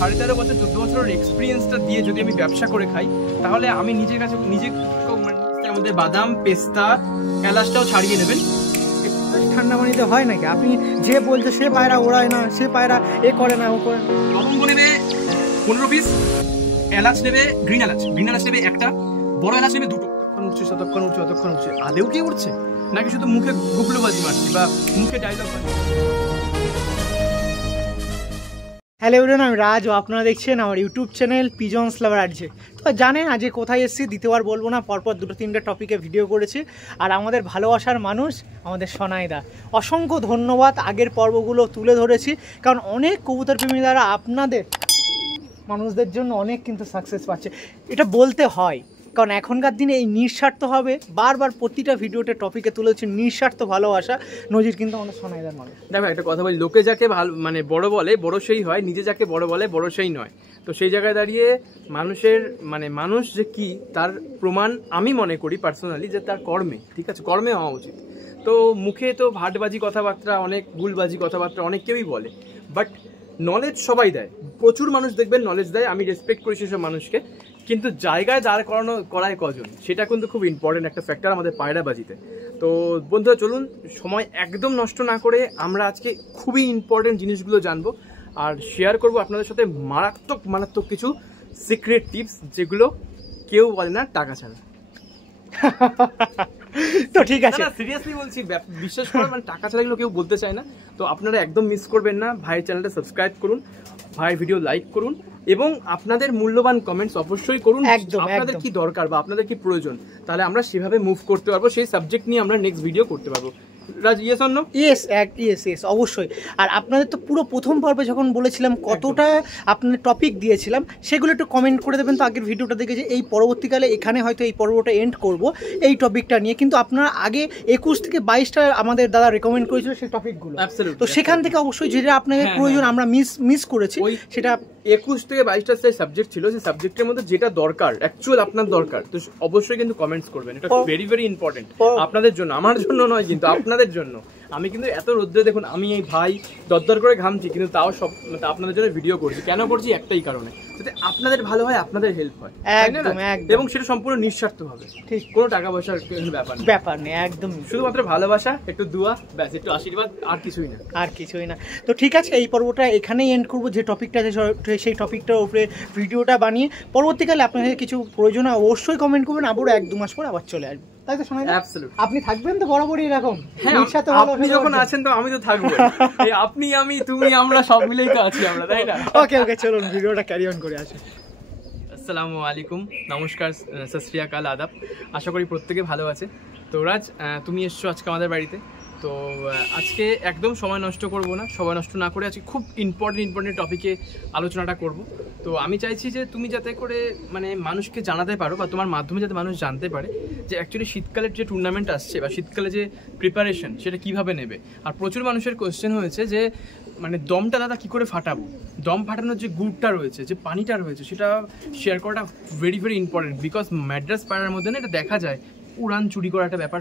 13.5 বছর 14 বছরের এক্সপিরিয়েন্সটা দিয়ে যদি আমি ব্যবসা করে খাই, তাহলে আমি নিজের কাছে তার মধ্যে বাদাম, পেস্তা, এলাচটাও ছাড়িয়ে নেবেন। ঠান্ডা পানিতে হয় নাকি? আপনি যে বলছে সে পায়রা ওড়ায় না, সে পায়রা এ করে না, ও করে না। লবঙ্গ নেবে 15 পিস, এলাচ নেবে, গ্রিন এলাচ নেবে একটা, বড় এলাচ নেবে 2টো। ততক্ষণ উঠছে আদেও কি উঠছে নাকি শুধু মুখে গুবলুবাজি মারছি বা মুখে ডায়লগ মারছি? হ্যালো এভরিওয়ান, আমি রাজ ও আপনারা দেখছেন আমার ইউটিউব চ্যানেল পিজনস লাভার আরজে। তো জানেন আজকে কোথায় এসেছি, দ্বিতীয়বার বলবো না, পরপর 2-3টে টপিকে ভিডিও করেছি। আর আমাদের ভালোবাসার মানুষ আমাদের সনাইদা, অসংখ্য ধন্যবাদ। আগের পর্বগুলো তুলে ধরেছি, কারণ অনেক কবুতর প্রেমী দ্বারা আপনাদের মানুষদের জন্য অনেক কিন্তু সাকসেস পাচ্ছে, এটা বলতে হয়। কারণ এখনকার দিনে এই নিঃস্বার্থভাবে বারবার প্রতিটা ভিডিওতে টপিকে তুলেছি নিঃস্বার্থ ভালোবাসা নজির কিন্তু আমাদের সনাইদার মানুষ। দেখো একটা কথা বলি, লোকে যাকে ভালো মানে বড় বলে বড় সেই হয়, নিজে যাকে বড় বলে বড় সেই নয়। তো সেই জায়গায় দাঁড়িয়ে মানুষের মানে মানুষ যে কি তার প্রমাণ আমি মনে করি পার্সোনালি যে তার কর্মে, ঠিক আছে, কর্মে হওয়া উচিত। তো মুখে তো ভাটবাজি কথাবার্তা, অনেক ভুলবাজি কথাবার্তা অনেক কেউই বলে, বাট নলেজ সবাই দেয়, প্রচুর মানুষ দেখবেন নলেজ দেয়, আমি রেসপেক্ট করি সেসব মানুষকে। কিন্তু জায়গায় দাঁড় করায় কজন, সেটা কিন্তু খুব ইম্পর্টেন্ট একটা ফ্যাক্টর আমাদের পায়রাবাজিতে। তো বন্ধুরা চলুন, সময় একদম নষ্ট না করে আমরা আজকে খুবই ইম্পর্টেন্ট জিনিসগুলো জানবো আর শেয়ার করব আপনাদের সাথে মারাত্মক কিছু সিক্রেট টিপস, যেগুলো কেউ বলে না টাকা ছাড়া। তো ঠিক আছে, সিরিয়াসলি বলছি, বিশ্বাস করুন, মানে টাকা ছাড়া এগুলো কেউ বলতে চায় না। তো আপনারা একদম মিস করবেন না, ভাইয়ের চ্যানেলটা সাবস্ক্রাইব করুন, ভাইয়ের ভিডিও লাইক করুন এবং আপনাদের মূল্যবান কমেন্টস অবশ্যই করুন। আপনাদের কি দরকার বা আপনাদের কি প্রয়োজন, তাহলে আমরা সেভাবে মুভ করতে পারবো, সেই সাবজেক্ট নিয়ে আমরা নেক্সট ভিডিও করতে পারবো। রাজ, ইয়েস অর নো? ইয়েস অবশ্যই। আর আপনাদের তো পুরো প্রথম পর্বে যখন বলেছিলাম কতটা আপনাদের টপিক দিয়েছিলাম, সেগুলো একটু কমেন্ট করে দেবেন। তো আগের ভিডিওটা দেখে যে এই পরবর্তীকালে এখানে হয়তো এই পর্বটা এন্ড করব এই টপিকটা নিয়ে, কিন্তু আপনারা আগে 21 থেকে 22টা আমাদের দাদা রেকমেন্ড করেছিল সেই টপিকগুলো। তো সেখান থেকে অবশ্যই যেটা আপনাদের প্রয়োজন আমরা মিস করেছি, সেটা 21 থেকে 22টা যে সাবজেক্ট ছিল, সেই সাবজেক্টের মধ্যে যেটা দরকার, অ্যাকচুয়াল আপনার দরকার, তো অবশ্যই কিন্তু কমেন্টস করবেন। এটা ভেরি ভেরি ইম্পর্টেন্ট আপনাদের জন্য, আমার জন্য নয়, কিন্তু আপনাদের জন্য। আমি কিন্তু এত রোদ্রে দেখুন, আমি এই ভাই দরদর করে ঘামছি, কিন্তু তাও সব আপনাদের জন্য ভিডিও করছি। কেন করছি? একটাই কারণে, যাতে আপনাদের ভালো হয়, আপনাদের হেল্প হয়, এবং সেটা সম্পূর্ণ নিঃস্বার্থ হবে। ঠিক, কোনো টাকা পয়সার ব্যাপার নেই, একদম শুধুমাত্র ভালোবাসা, একটু দোয়া, ব্যাস, একটু আশীর্বাদ, আর কিছুই না। তো ঠিক আছে, এই পর্বটা এখানেই এন্ড করবো। যে টপিকটা সেই টপিকটার উপরে ভিডিওটা বানিয়ে পরবর্তীকালে আপনাদের কিছু প্রয়োজন অবশ্যই কমেন্ট করবেন, আবারও 1-2 মাস পর আবার চলে আসবে। তাই তো শোনা? আপনি থাকবেন তো বরাবরই এরকম? আপনি যখন আছেন তো আমি তো থাকবো। এই আপনি, আমি, তুমি, আমরা সব মিলেই তো আছি আমরা, তাই না? ওকে চলুন ভিডিওটা ক্যারি অন করে আসি। আসসালামু আলাইকুম, নমস্কার, সত শ্রী আকাল, আদাব। আশা করি প্রত্যেকে ভালো আছে। তো রাজ, তুমি এসছো আজকে আমাদের বাড়িতে। তো আজকে একদম সময় নষ্ট করব না, সময় নষ্ট না করে আজকে খুব ইম্পর্টেন্ট টপিকে আলোচনাটা করব। তো আমি চাইছি যে তুমি যাতে করে মানে মানুষকে জানাতে পারো, বা তোমার মাধ্যমে যাতে মানুষ জানতে পারে যে অ্যাকচুয়ালি শীতকালের যে টুর্নামেন্ট আসছে বা শীতকালে যে প্রিপারেশন, সেটা কিভাবে নেবে। আর প্রচুর মানুষের কোয়েশ্চেন হয়েছে যে মানে দমটা দাদা কী করে ফাটাবো, দম ফাটানোর যে গুড়টা রয়েছে, যে পানিটা রয়েছে, সেটা শেয়ার করাটা very very important. Because Madras পাড়ার মধ্যে না এটা দেখা যায়, উড়ান চুরি করার একটা ব্যাপার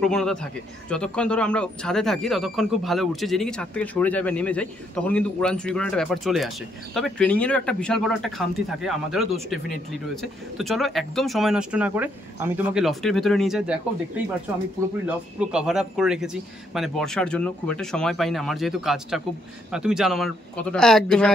প্রবণতা থাকে। যতক্ষণ ধরো আমরা ছাদে থাকি ততক্ষণ খুব ভালো উঠছে, যে নাকি ছাদ থেকে সরে যায় বা নেমে যায় তখন কিন্তু উড়ান চুরি করার একটা ব্যাপার চলে আসে। তবে ট্রেনিংয়েরও একটা বিশাল বড় একটা খামতি থাকে, আমাদেরও দোষ ডেফিনেটলি রয়েছে। তো চলো একদম সময় নষ্ট না করে আমি তোমাকে লফটের ভেতরে নিয়ে যাই। দেখো, দেখতেই পারছো আমি পুরোপুরি লফট পুরো কভার আপ করে রেখেছি, মানে বর্ষার জন্য খুব একটা সময় পাই না, আমার যেহেতু কাজটা খুব, তুমি জানো আমার কতটা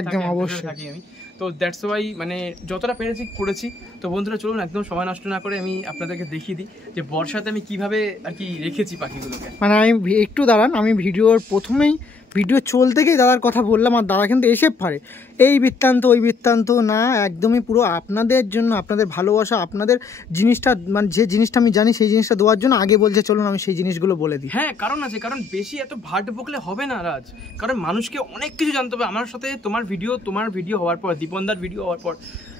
একদম অবশ্যই থাকি আমি। তো দ্যাটস ওয়াই মানে যতটা পেরেছি করেছি। তো বন্ধুরা চলুন একদম সময় নষ্ট না করে আমি আপনাদেরকে দেখিয়ে দিই যে বর্ষাতে আমি কিভাবে আর কি রেখেছি পাখিগুলোকে। মানে আমি একটু দাঁড়ান, আমি ভিডিওর প্রথমেই ভিডিও চলতে গিয়ে দাদার কথা বললাম, আর দাদা কিন্তু এসে পারে এই বৃত্তান্ত ওই বৃত্তান্ত না, একদমই পুরো আপনাদের জন্য, আপনাদের ভালোবাসা, আপনাদের জিনিসটা মানে যে জিনিসটা আমি জানি সেই জিনিসটা দেওয়ার জন্য আগে বলছে চলুন আমি সেই জিনিসগুলো বলে দিই। হ্যাঁ, কারণ আছে, কারণ বেশি এত ভাট বকলে হবে না রাজ, কারণ মানুষকে অনেক কিছু জানতে হবে। আমার সাথে তোমার ভিডিও হওয়ার পর, দীপনদার ভিডিও হওয়ার পর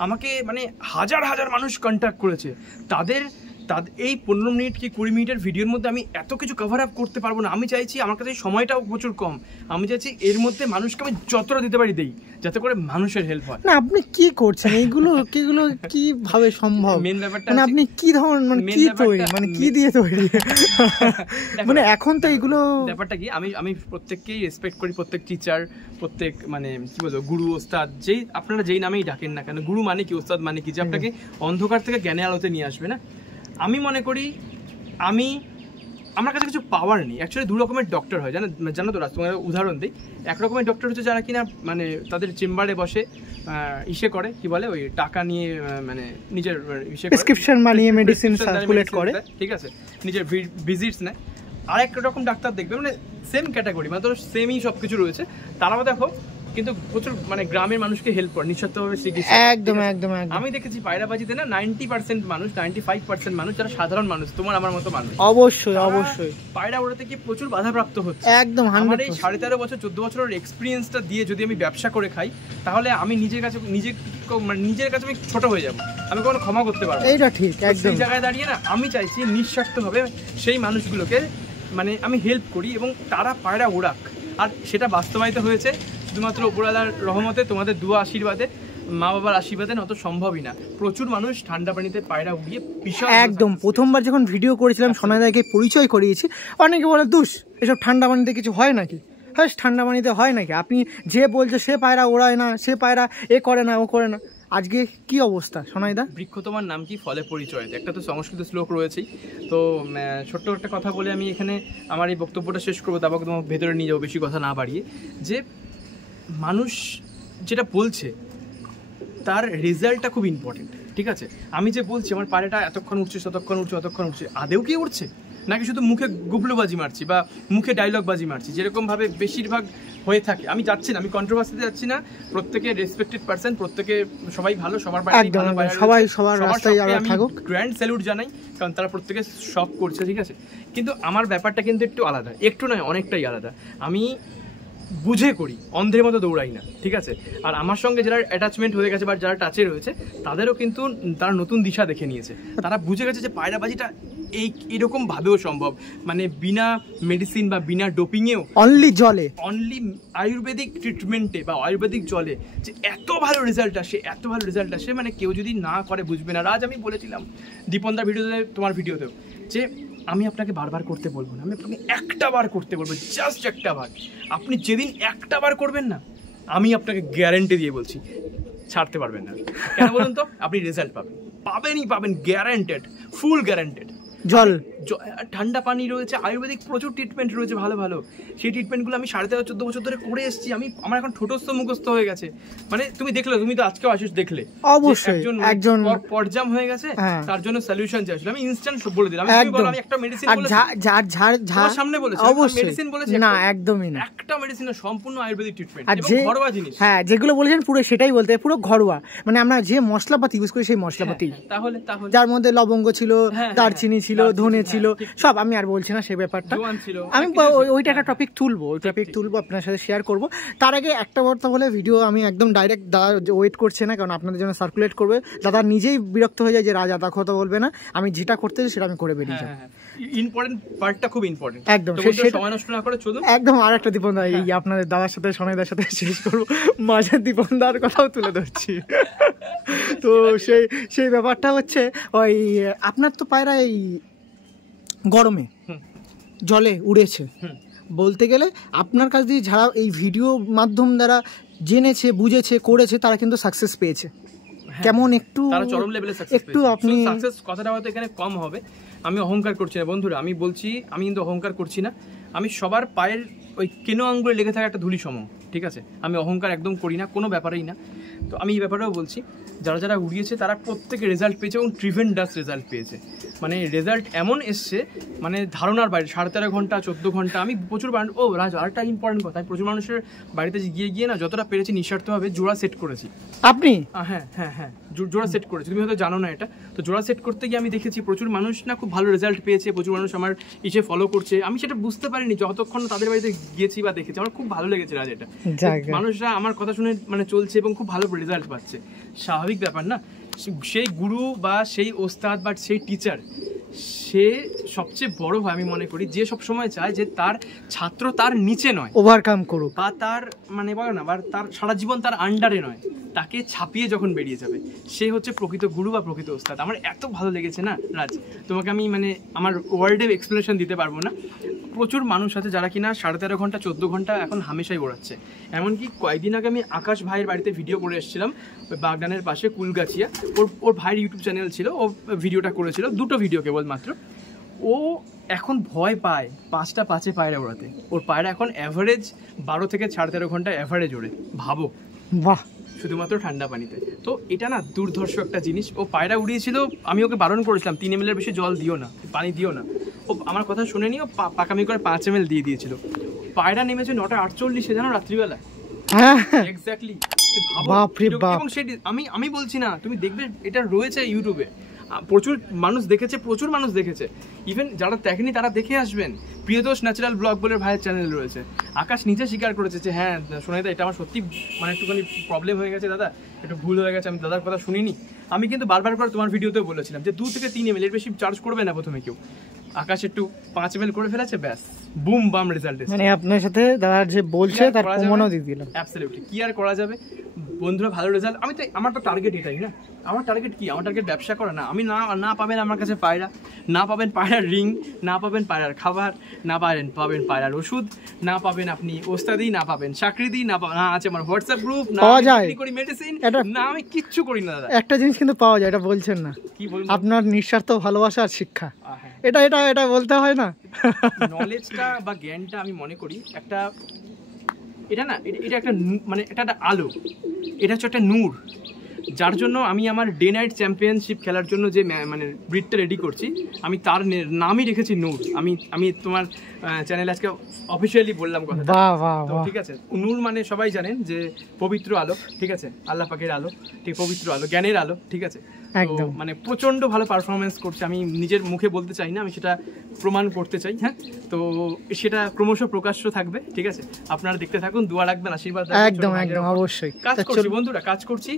আমাকে মানে হাজার মানুষ কন্ট্যাক্ট করেছে, তাদের এই 15 মিনিট কি 20 মিনিটের ভিডিওর মধ্যে আমি এত কিছু কভার আপ করতে পারবো না। আমি চাইছি, আমার কাছে সময়টাও প্রচুর কম, আমি চাইছি এর মধ্যে মানুষকে আমি যতটা দিতে পারি দেই, যাতে করে মানুষের হেল্প হয়। না আপনি কি করছেন এইগুলো কিভাবে সম্ভব? মেন ব্যাপারটা মানে আপনি কি ধরনের, মানে কি তৈরি, মানে কি দিয়ে তৈরি? মানে এখন তো এইগুলো ব্যাপারটা কি, আমি প্রত্যেককেই রেসপেক্ট করি, প্রত্যেক টিচার, প্রত্যেক মানে কি বলবো গুরু ওস্তাদ, যেই আপনারা যেই নামেই ডাকেন না কেন, গুরু মানে কি, ওস্তাদ মানে কি, যে আপনাকে অন্ধকার থেকে জ্ঞানের আলোতে নিয়ে আসবে না। আমি মনে করি আমার কাছে কিছু পাওয়ার নেই। অ্যাকচুয়ালি দু রকমের ডক্টর হয়, জানো তো রাজ, তোমার উদাহরণ দিই। এক রকমের ডক্টর হচ্ছে যারা কিনা মানে তাদের চেম্বারে বসে ইসে করে, কি বলে, ওই টাকা নিয়ে মানে নিজের প্রেসক্রিপশন বানিয়ে মেডিসিন সার্কুলেট করে, ঠিক আছে, নিজের ভিজিটস নেয়। আরেক রকম ডাক্তার দেখবে মানে সেম ক্যাটাগরি, মানে ধরো সেমই সব কিছু রয়েছে, তারাও দেখো কিন্তু প্রচুর মানে গ্রামের মানুষকে হেল্প করে নিঃস্বার্থভাবে চিকিৎসা। একদম একদম একদম। আমি দেখেছি পায়রাবাজিতে না 90% মানুষ, 95% মানুষ যারা সাধারণ মানুষ, তোমার আমার মতো মানুষ, অবশ্যই অবশ্যই পায়রা ওড়াতে কি প্রচুর বাধাপ্রাপ্ত হচ্ছে। একদম। আমার এই 13.5 বছর 14 বছরের এক্সপিরিয়েন্সটা দিয়ে যদি আমি ব্যবসা করে খাই, তাহলে আমি নিজের কাছে আমি ছোট হয়ে যাবো, আমি কখনো ক্ষমা করতে পারবো। এইটা ঠিক একদম। সেই জায়গায় দাঁড়িয়ে না আমি চাইছি নিঃস্বার্থভাবে সেই মানুষগুলোকে মানে আমি হেল্প করি এবং তারা পায়রা ওড়াক। আর সেটা বাস্তবায়িত হয়েছে শুধুমাত্র উপরওয়ালার রহমতে, তোমাদের দুয়া আশীর্বাদে, মা বাবার আশীর্বাদে, নত সম্ভবই না। প্রচুর মানুষ ঠান্ডা পানিতে পায়রা উড়িয়ে বিশাল একদম। প্রথমবার যখন ভিডিও করেছিলাম সোনাদাকে পরিচয় করিয়েছি, অনেকে বলে দুষ এসব ঠান্ডা পানিতে কিছু হয় নাকি। হ্যাঁ, ঠান্ডা পানিতে হয় নাকি? আপনি যে বলছে সে পায়রা ওড়ায় না, সে পায়রা এ করে না, ও করে না। আজকে কি অবস্থা সোনাইদা? বৃক্ষ তোমার নাম কি, ফলে পরিচয়, একটা তো সংস্কৃত শ্লোক রয়েছেই। তো ছোট্ট একটা কথা বলে আমি এখানে আমার এই বক্তব্যটা শেষ করবো, তারপর তোমার ভেতরে নিয়ে যাবো বেশি কথা না বাড়িয়ে। যে মানুষ যেটা বলছে তার রেজাল্টটা খুব ইম্পর্টেন্ট, ঠিক আছে? আমি যে বলছি আমার পায়রাটা এতক্ষণ উঠছে, ততক্ষণ উঠছে, আদেও কি উঠছে নাকি শুধু মুখে গুবলুবাজি মারছি বা মুখে ডায়লগ বাজি মারছি, যেরকমভাবে বেশিরভাগ হয়ে থাকে। আমি যাচ্ছি না, আমি কন্ট্রোভার্সিতে যাচ্ছি না, প্রত্যেকে রেসপেক্টেড পারসন, প্রত্যেকে সবাই ভালো, সবার সবার রাস্তায় থাকুক, গ্র্যান্ড স্যালুট জানাই, কারণ তারা প্রত্যেকে সব করছে, ঠিক আছে? কিন্তু আমার ব্যাপারটা কিন্তু একটু আলাদা, একটু নয় অনেকটাই আলাদা। আমি বুঝে করি, অন্ধের মতো দৌড়াই না, ঠিক আছে? আর আমার সঙ্গে যারা অ্যাটাচমেন্ট হয়ে গেছে বা যারা টাচে রয়েছে, তাদেরও কিন্তু তারা নতুন দিশা দেখে নিয়েছে। তারা বুঝে গেছে যে পায়রাবাজিটা এরকম ভাবেও সম্ভব, মানে বিনা মেডিসিন বা বিনা ডোপিংয়েও, অনলি আয়ুর্বেদিক ট্রিটমেন্টে বা আয়ুর্বেদিক জলে যে এত ভালো রেজাল্ট আসে, মানে কেউ যদি না করে বুঝবে না। রাজ, আমি বলেছিলাম দীপনদার ভিডিওতে, তোমার ভিডিওতেও, যে আমি আপনাকে বারবার করতে বলবো না, আমি আপনাকে একটা বার করতে বলবো, জাস্ট একটা বার। আপনি যেদিন একটা বার করবেন না, আমি আপনাকে গ্যারান্টি দিয়ে বলছি ছাড়তে পারবেন না। কেন বলুন তো? আপনি রেজাল্ট পাবেন, গ্যারান্টেড, ফুল গ্যারান্টেড। জল, ঠান্ডা পানি রয়েছে, আয়ুর্বেদিক প্রচুর ট্রিটমেন্ট রয়েছে ভালো ভালো। সেই ট্রিটমেন্টগুলো আমি 13.5-14 বছর ধরে করে এসেছি। আমার এখন ঠোঁটস্থ মুখস্থ হয়ে গেছে। মানে তুমি দেখলে, তুমি তো আজকেও আশিস দেখলে, অবশ্যই একজন পরজাম হয়ে গেছে, তার জন্য সলিউশন চাইছিল, আমি ইনস্ট্যান্ট বলে দিলাম। আমি একটা মেডিসিন বলেছি, যার সামনে বলেছি, মেডিসিন বলেছি না, একদমই না, একটা মেডিসিন না, সম্পূর্ণ আয়ুর্বেদিক ট্রিটমেন্ট এবং ঘরোয়া জিনিস। হ্যাঁ, যেগুলো বলেছেন পুরো সেটাই বলতে, পুরো ঘরোয়া, মানে আমরা যে মশলাপাতি ইউজ করি সেই মশলাপাতি, তাহলে যার মধ্যে লবঙ্গ ছিল, দারচিনি ছিল, ধনে ছিল, সব। আমি আর বলছি না সেই ব্যাপারটা, আমি ওইটা একটা টপিক তুলবো, আপনার সাথে শেয়ার করবো। তার আগে একটা কথা বলে ভিডিও আমি একদম ডাইরেক্ট, দাদা ওয়েট করছে না, কারণ আপনাদের জন্য সার্কুলেট করবে। দাদা নিজেই বিরক্ত হয়ে যায় যে রাজ আদা কথা বলবে না, আমি যেটা করতে চাই সেটা আমি করে বেরিয়ে যাই। ইম্পর্টেন্ট পার্টটা খুব ইম্পর্টেন্ট, একদম সময় নষ্ট না করে চলুন একদম। আর একটা দীপনদা, এই আপনাদের দাদার সাথে সোনাইদার সাথে শেষ করবো, মাঝে দীপনদার কথাও তুলে ধরছি। তো সেই ব্যাপারটা হচ্ছে, ওই আপনার তো পায়রা এই গরমে জলে উড়েছে, বলতে গেলে আপনার কাছ দিয়ে যারা এই ভিডিও মাধ্যম দ্বারা জেনেছে, বুঝেছে, করেছে, তারা কিন্তু সাকসেস পেয়েছে। কেমন একটু তারা চরম লেভেলে একটু আপনি সাকসেস কথাটা হয়তো এখানে কম হবে। আমি অহংকার করছি না বন্ধুরা, আমি বলছি, আমি কিন্তু অহংকার করছি না। আমি সবার পায়ের ওই কেনো আঙ্গুলে লেগে থাকা একটা ধুলি সম, ঠিক আছে? আমি অহংকার একদম করি না, কোনো ব্যাপারেই না। তো আমি এই ব্যাপারেও বলছি, যারা উড়িয়েছে তারা প্রত্যেকে রেজাল্ট পেয়েছে এবং ট্রিভেন্ডাস রেজাল্ট পেয়েছে। মানে রেজাল্ট এমন এসছে, মানে ধারণার বাইরে। 13.5 ঘন্টা 14 ঘন্টা আমি প্রচুর রাজ, আরেকটা ইম্পর্টেন্ট কথা, আমি প্রচুর মানুষের বাড়িতে গিয়ে না যতটা পেরেছি নিঃস্বার্থভাবে জোড়া সেট করেছি। আপনি? হ্যাঁ, জোড়া সেট করেছি, তুমি হয়তো জানো না এটা। তো জোড়া সেট করতে গিয়ে আমি দেখেছি প্রচুর মানুষ না খুব ভালো রেজাল্ট পেয়েছে, প্রচুর মানুষ আমার ইসে ফলো করছে। আমি সেটা বুঝতে পারিনি যতক্ষণ তাদের বাড়িতে গিয়েছি বা দেখেছি। আমার খুব ভালো লেগেছে রাজ, এটা মানুষরা আমার কথা শুনে মানে চলছে এবং খুব ভালো রেজাল্ট পাচ্ছে। স্বাভাবিক ব্যাপার না, সেই গুরু বা সেই ওস্তাদ বা সেই টিচার সে সবচেয়ে বড় হয় আমি মনে করি, যে সবসময় চায় যে তার ছাত্র তার নিচে নয়, ওভারকাম করুক, বা তার মানে বলে না, বা তার সারা জীবন তার আন্ডারে নয়, তাকে ছাপিয়ে যখন বেরিয়ে যাবে, সে হচ্ছে প্রকৃত গুরু বা প্রকৃত ওস্তাদ। আমার এত ভালো লেগেছে না রাজ, তোমাকে আমি মানে আমার ওয়ার্ডে এক্সপ্লেনেশন দিতে পারবো না। প্রচুর মানুষ আছে যারা কিনা 13.5 ঘন্টা 14 ঘন্টা এখন হামেশাই ওড়াচ্ছে। এমনকি কয়েকদিন আগে আমি আকাশ ভাইয়ের বাড়িতে ভিডিও করে এসেছিলাম, ওই বাগদানের পাশে কুলগাছিয়া, ওর ভাইয়ের ইউটিউব চ্যানেল ছিল, ও ভিডিওটা করেছিল, 2টো ভিডিও কেবলমাত্র। ও এখন ভয় পায় 5টা 5-এ পায়রা ওড়াতে। ওর পায়রা এখন অ্যাভারেজ 12 থেকে 13.5 ঘন্টা অ্যাভারেজ ওড়ে, ভাবো। বাহ, শুধুমাত্র ঠান্ডা পানিতে। তো এটা না দুর্ধর্ষ একটা জিনিস। ও পায়রা উড়িয়েছিল, আমি ওকে বারণ করেছিলাম 3 ml বেশি জল দিও না, পানি দিও না। ও আমার কথা শুনেনি, ও পাকামি করে 5 ml দিয়ে দিয়েছিল। পায়রা নেমেছে 9:48 জানো রাত্রিবেলা, এক্স্যাক্টলি। এবং সেটি আমি বলছি না, তুমি দেখবে এটা রয়েছে ইউটিউবে, প্রচুর মানুষ দেখেছে। ইভেন যারা দেখেনি তারা দেখে আসবেন। প্রিয়দোষ ন্যাচারাল ব্লগ বলে ভাইয়ের চ্যানেল রয়েছে। আকাশ নিজে স্বীকার করেছে যে হ্যাঁ সোনাইদা, এটা আমার সত্যি মানে একটুখানি প্রবলেম হয়ে গেছে দাদা, একটু ভুল হয়ে গেছে, আমি দাদার কথা শুনিনি। আমি কিন্তু বারবার করে তোমার ভিডিওতেও বলেছিলাম যে 2 থেকে 3 ml, এর বেশি চার্জ করবে না প্রথমে কেউ। আকাশ একটু 5 ml করে ফেলেছে, ব্যাস বুম বাম রেজাল্ট এসেছে। মানে আপনার সাথে দাদার যে বলছে তার প্রমাণও দিয়ে দিলাম। অ্যাবসলিউটলি, কি আর করা যাবে বন্ধুরা, ভালো রেজাল্ট। আমি তো, আমার তো টার্গেট এটাই না। আমার টার্গেট কি? আমার টার্গেট ব্যবসা করা না। আমি না পাবেন আমার কাছে পায়রা, না পাবেন পায়রার রিং, না পাবেন পায়রার খাবার, না পাবেন পায়রার ওষুধ, না পাবেন আপনি ওস্তাদি, না পাবেন চাকরি, না আছে আমার হোয়াটসঅ্যাপ গ্রুপ, না আমি করি মেডিসিন, না আমি কিচ্ছু করি না দাদা। একটা জিনিস কিন্তু পাওয়া যায়, এটা বলছেন না, কি বলবো, আপনার নিঃস্বার্থ ভালোবাসা আর শিক্ষা। এটা বলতে হয় না? নলেজটা বা জ্ঞানটা আমি মনে করি একটা, এটা না, এটা একটা মানে এটা একটা আলো, এটা হচ্ছে একটা নূর, যার জন্য আমি আমার ডে নাইট চ্যাম্পিয়নশিপ খেলার জন্য যে মানে ব্রিডটা রেডি করছি, আমি তার নামই রেখেছি নূর। আমি তোমার চ্যানেলে আজকে অফিসিয়ালি বললাম কথা, ঠিক আছে? নূর মানে সবাই জানেন যে পবিত্র আলো, ঠিক আছে? আল্লাহ পাকের আলো, ঠিক, পবিত্র আলো, জ্ঞানের আলো, ঠিক আছে? একদম, মানে প্রচন্ড ভালো পারফরমেন্স করছে। আমি নিজের মুখে বলতে চাই না, আমি সেটা প্রমাণ করতে চাই। হ্যাঁ, তো সেটা ক্রমশ প্রকাশ্য থাকবে, ঠিক আছে? আপনারা দেখতে থাকুন, দোয়া রাখবেন, আশীর্বাদ রাখবেন। একদম একদম, অবশ্যই কাজ করছি বন্ধুরা, কাজ করছি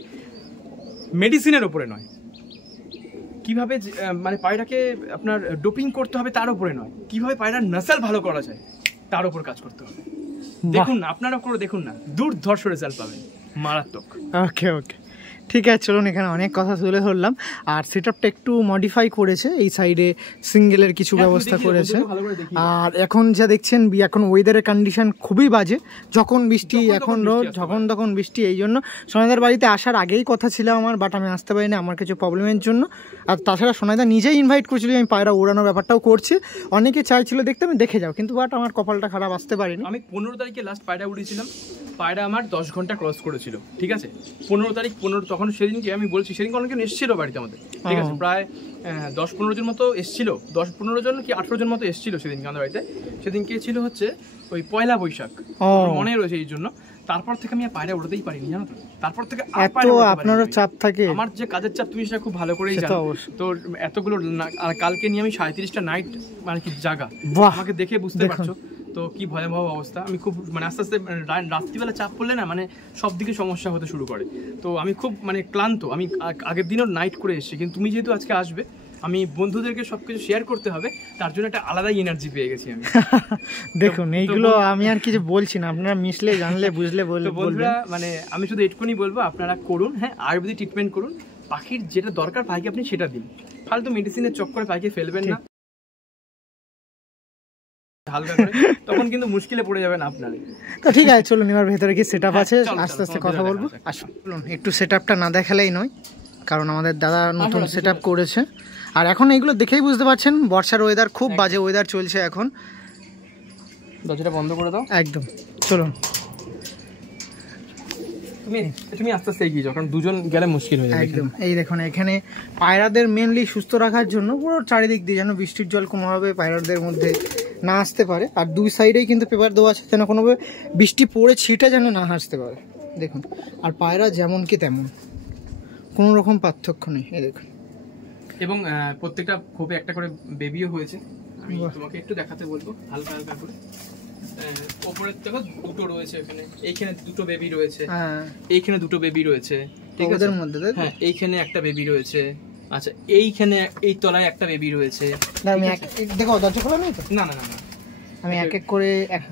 মেডিসিনের উপরে নয়, কিভাবে মানে পায়রাকে আপনার ডোপিং করতে হবে তার উপরে নয়, কিভাবে পায়রার নাসল ভালো করা যায় তার উপর কাজ করতে হবে। দেখুন না, আপনারা করে দেখুন না, দুর্ধর্ষ রেজাল্ট পাবেন, মারাত্মক। ওকে, ঠিক আছে, চলুন, এখানে অনেক কথা তুলে ধরলাম। আর সেটআপটা একটু মডিফাই করেছে, এই সাইডে সিঙ্গেলের কিছু ব্যবস্থা করেছে। আর এখন যা দেখছেন, এখন ওয়েদারের কন্ডিশন খুবই বাজে, যখন বৃষ্টি, এখন রোদ, যখন তখন বৃষ্টি। এই জন্য সোনাইদার বাড়িতে আসার আগেই কথা ছিল আমার, বাট আমি আসতে পারিনি আমার কিছু প্রবলেমের জন্য। আর তাছাড়া সোনাইদা নিজেই ইনভাইট করছিল, আমি পায়রা ওড়ানোর ব্যাপারটাও করছি, অনেকে চাইছিল দেখতে, আমি দেখে যাও, কিন্তু বাট আমার কপালটা খারাপ, আসতে পারিনি। আমি 15 তারিখে লাস্ট পায়রা উড়িয়েছিলাম, পায়রা আমার 10 ঘন্টা ক্রস করেছিল, ঠিক আছে? 15 তারিখ, তখন সেদিনকে আমি বলছি, সেদিনকে অনেকজন এসেছিল বাড়িতে আমাদের, ঠিক আছে? প্রায় 10-15 জন মতো এসেছিল, 10-15 জন কি 18 জন মতো এসেছিল সেদিনকে আমাদের বাড়িতে। সেদিনকে ছিল হচ্ছে ওই পয়লা বৈশাখ, মনে রয়েছে, এই জন্য তারপর থেকে আমি আর পায়রা উড়াতেই পারিনি, জানো তো? তারপর থেকে আপনারও চাপ থাকে, আমার যে কাজের চাপ, তুমি সেটা খুব ভালো করেই জানো। তো এতগুলো, আর কালকে নিয়ে আমি 37টা নাইট মানে কি জাগা, আমাকে দেখে বুঝতে পারছো তো কি ভয়াবহ অবস্থা। আমি খুব মানে আস্তে আস্তে রাত্রিবেলা চাপ পড়লে না, মানে সব দিকে সমস্যা হতে শুরু করে। তো আমি খুব মানে ক্লান্ত, আমি আগের দিনও নাইট করে এসেছি, কিন্তু তুমি যেহেতু আজকে আসবে, আমি বন্ধুদেরকে সবকিছু শেয়ার করতে হবে, তার জন্য একটা আলাদাই এনার্জি পেয়ে গেছি আমি। দেখুন, এইগুলো আমি আর কিছু বলছি না, আপনারা মিশলে, জানলে, বুঝলে বলবেন। মানে আমি শুধু এটুকুনি বলবো, আপনারা করুন, হ্যাঁ, আয়ুর্বেদিক ট্রিটমেন্ট করুন, পাখির যেটা দরকার পাখিকে আপনি সেটা দিন, ফালতু মেডিসিনের চক্করে পাখিকে ফেলবেন না হালকা করে, তখন কিন্তু মুশকিলে পড়ে যাবেন আপনারা। তো ঠিক আছে, চলুন, এবার ভেতরে কি সেটআপ আছে, আস্তে আস্তে কথা বলবো। আসুন, একটু সেটআপটা না দেখালেই নয়, কারণ আমাদের দাদা নতুন সেটআপ করেছে। আর এখন এইগুলো দেখেই বুঝতে পারছেন, বর্ষার ওয়েদার, খুব বাজে ওয়েদার চলছে এখন। দরজাটা বন্ধ করে দাও। একদম, চলুন, তুমি আস্তে আস্তে এগিয়ে যাও, কারণ দুজন গেলে মুশকিল হয়ে যাবে। একদম, এই দেখুন, এখানে পায়রাদের মেনলি সুস্থ রাখার জন্য পুরো চারিদিক দিয়ে যেন বৃষ্টির জল কোনোভাবে পায়রাদের মধ্যে না আসতে পারে। আর দুই সাইডেই কিন্তু পেপার দেওয়া আছে, যেন কোনোভাবে বৃষ্টি পড়ে ছিটে যেন না আসতে পারে। দেখুন, আর পায়রা যেমন কি তেমন, কোনো রকম পার্থক্য নেই, এই দেখুন। এবং প্রত্যেকটা খোপে একটা করে বেবিও হয়েছে, আমি তোমাকে একটু দেখাতে বলবো হালকা হালকা করে। ওপরের থেকে দুটো রয়েছে, এইখানে দুটো বেবি রয়েছে, এইখানে দুটো বেবি রয়েছে, ঠিক আছে? হ্যাঁ, এইখানে একটা বেবি রয়েছে, আচ্ছা এইখানে এই তলায় একটা বেবি রয়েছে। আমি দেখো দরজা খোলা নেই তো? না না না না, আমি এক এক করে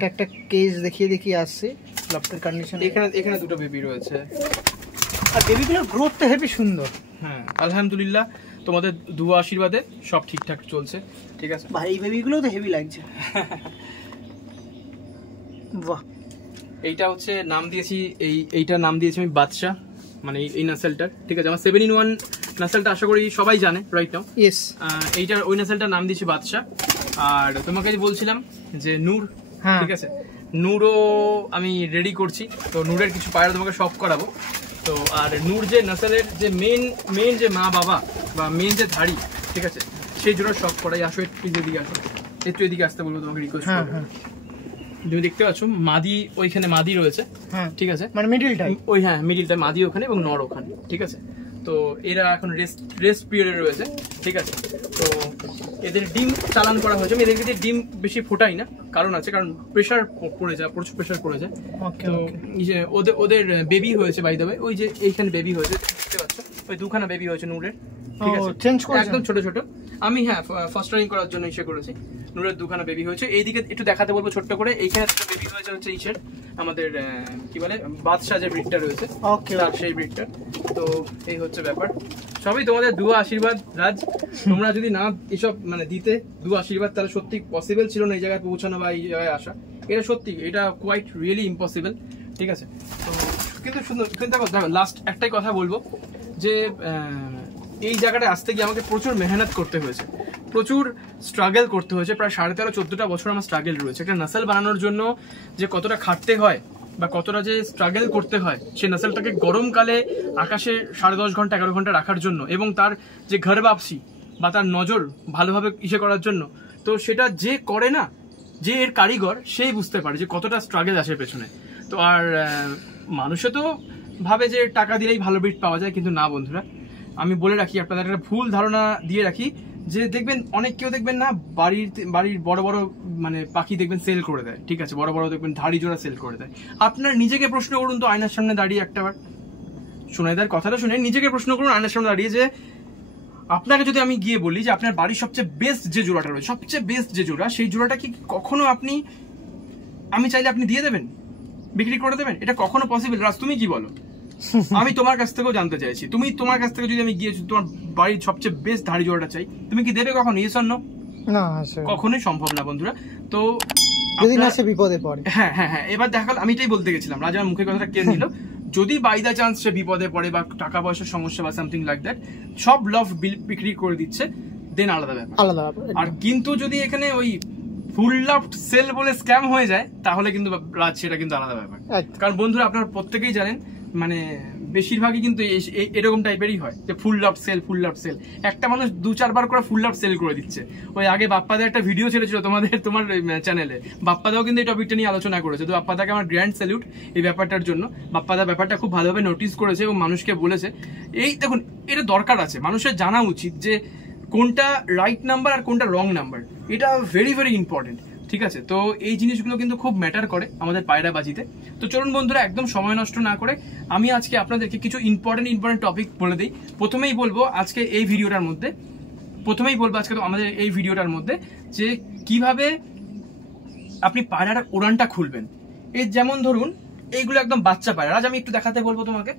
একটা কেস দেখিয়ে আসছি লফটের কন্ডিশন। এখানে দুটো বেবি রয়েছে, আর বেবিগুলোর গ্রোথটা হেবি সুন্দর। হ্যাঁ আলহামদুলিল্লাহ, তোমাদের দুয়া আশীর্বাদে সব ঠিকঠাক চলছে। ঠিক আছে ভাই, এই বেবিগুলো তো হেভি লাগছে। বাহ। এইটা হচ্ছে নাম দিয়েছি, এইটার নাম দিয়েছি আমি বাদশা, মানে এই নাসেলটার। ঠিক আছে, আমার 7-in-1 নাসেলটা আশা করি সবাই জানে রাইট নাও। ইয়েস, এইটার ওই নাসেলটার নাম দিয়েছি বাদশা। আর তোমাকে বলছিলাম যে নূর, ঠিক আছে, নূরও আমি রেডি করছি। তো নূরের কিছু পায়রা তোমাকে সব করাবো। তো আর নূর যে নাসেলের যে মেন যে মা বাবা বা মেন যে ধাড়ি, ঠিক আছে, সেই জন্য সব করাই। আসো একটু এদিকে আসো, একটু এদিকে আসতে বলবো তোমাকে, রিকোয়েস্ট করবো। তুমি দেখতে পাচ্ছ মাদি, ওইখানে মাদি রয়েছে, ঠিক আছে, মানে মিডলটা ওই, হ্যাঁ মিডলটা মাদি ওখানে এবং নর ওখানে। ঠিক আছে, তো এরা এখন রেস্ট পিরিয়ডে রয়েছে। ঠিক আছে, তো এদের ডিম চালান করা হয়েছে। আমি এদেরকে ডিম বেশি ফোটাই না, কারণ আছে, কারণ প্রেশার পড়ে যায়, প্রচুর প্রেশার পড়ে যায়। তো ওদের বেবি হয়েছে বাই দ্য ওয়ে, ওই যে এইখানে বেবি হয়েছে দেখতে পাচ্ছ, ওই দুখানা বেবি হয়েছে নূরের। ঠিক আছে, একদম ছোট ছোট। আমি হ্যাঁ ফাস্টারিং করার জন্য ইসে করেছি। নূরের দুখানা বেবি হয়েছে। এইদিকে একটু দেখাতে বলবো ছোট্ট করে। এইখানে একটা বেবি হয়েছে হচ্ছে ইসের, আমাদের কি বলে বাদশা যে ব্রিডটা রয়েছে, সেই ব্রিডটা। তো এই হচ্ছে ব্যাপার, সবই তোমাদের দুয়া আশীর্বাদ রাজ। তোমরা যদি না এসব মানে দিতে দুয়া আশীর্বাদ, তাহলে সত্যি পসিবল ছিল না এই জায়গায় পৌঁছানো বা এই জায়গায় আসা। এটা সত্যি, এটা কোয়াইট রিয়েলি ইম্পসিবল। ঠিক আছে, তো কিন্তু সুন্দর। কিন্তু দেখো লাস্ট একটাই কথা বলবো যে এই জায়গাটায় আসতে গিয়ে আমাকে প্রচুর মেহনত করতে হয়েছে, প্রচুর স্ট্রাগল করতে হয়েছে। প্রায় 13.5-14টা বছর আমার স্ট্রাগল রয়েছে। একটা নাসেল বানানোর জন্য যে কতটা খাটতে হয় বা কতটা যে স্ট্রাগল করতে হয়, সেই নাসেলটাকে গরমকালে আকাশে 10.5 ঘন্টা 11 ঘন্টা রাখার জন্য, এবং তার যে ঘর বাপসি বা তার নজর ভালোভাবে ইসে করার জন্য, তো সেটা যে করে না, যে এর কারিগর, সেই বুঝতে পারে যে কতটা স্ট্রাগল আসে পেছনে। তো আর মানুষে তো ভাবে যে টাকা দিলেই ভালো ব্রিড পাওয়া যায়, কিন্তু না বন্ধুরা, আমি বলে রাখি, আপনাদের একটা ভুল ধারণা দিয়ে রাখি যে দেখবেন অনেক কেউ দেখবেন না বাড়ির বড় বড় মানে পাখি দেখবেন সেল করে দেয়। ঠিক আছে, বড় বড় দেখবেন ধাড়ি জোড়া সেল করে দেয়। আপনার নিজেকে প্রশ্ন করুন তো, আয়নার সামনে দাঁড়িয়ে একটাবার সোনাইদার কথাটা শুনে নিজেকে প্রশ্ন করুন আয়নার সামনে দাঁড়িয়ে, যে আপনাকে যদি আমি গিয়ে বলি যে আপনার বাড়ির সবচেয়ে বেস্ট যে জোড়াটা রয়েছে, সবচেয়ে বেস্ট যে জোড়া, সেই জোড়াটা কি কখনো আমি চাইলে আপনি দিয়ে দেবেন, বিক্রি করে দেবেন? এটা কখনো পসিবল? রাজ, তুমি কি বলো? আমি তোমার কাছ থেকেও জানতে চাইছি, তোমার কাছ থেকে যদি আমি গিয়ে তোমার বাড়ির সবচেয়ে বেস্ট ধাড়ি জোড়াটা চাই, তুমি কি দেবে কখনো? Yes or no? না, কখনোই সম্ভব না বন্ধুরা। তো যদি না সে বিপদে পড়ে, হ্যাঁ হ্যাঁ হ্যাঁ, এবার দেখাল, আমি এটাই বলতে গেছিলাম, রাজার মুখের কথাটা কে নিল। যদি বাই দা চান্স সে বিপদে পড়ে বা টাকা পয়সার সমস্যা বা সামথিং লাইক দ্যাট, সব লফ বিক্রি করে দিচ্ছে, দেন আলাদা ব্যাপার। আর কিন্তু যদি এখানে ওই ফুল লফট সেল বলে স্ক্যাম হয়ে যায়, তাহলে কিন্তু রাজ, সেটা কিন্তু আলাদা ব্যাপার। কারণ বন্ধুরা আপনারা প্রত্যেকেই জানেন, মানে বেশিরভাগই কিন্তু এরকম টাইপেরই হয় যে ফুল লফট সেল। একটা মানুষ 2-4 বার করে ফুল লফট সেল করে দিচ্ছে। ওই আগে বাপ্পাদা একটা ভিডিও ছেড়েছিল তোমার চ্যানেলে, বাপ্পাদাও কিন্তু এই টপিকটা নিয়ে আলোচনা করেছে। তো বাপ্পাদাকে আমার গ্র্যান্ড স্যালিউট এই ব্যাপারটার জন্য। বাপ্পাদা ব্যাপারটা খুব ভালোভাবে নোটিস করেছে এবং মানুষকে বলেছে, এই দেখুন এটা দরকার আছে, মানুষের জানা উচিত যে কোনটা রাইট নাম্বার আর কোনটা রং নাম্বার, এটা ভেরি ভেরি ইম্পর্টেন্ট। ঠিক আছে, তো এই জিনিসগুলো কিন্তু খুব ম্যাটার করে আমাদের পায়রাবাজিতে। তো চলুন বন্ধুরা, একদম সময় নষ্ট না করে আমি আজকে আপনাদেরকে কিছু ইম্পর্টেন্ট টপিক বলে দিই। প্রথমেই বলবো আজকে এই ভিডিওটার মধ্যে যে কিভাবে আপনি পায়রাটার উড়ানটা খুলবেন। এই যেমন ধরুন এইগুলো একদম বাচ্চা পায়রা, আজ আমি একটু দেখাতে বলবো তোমাকে।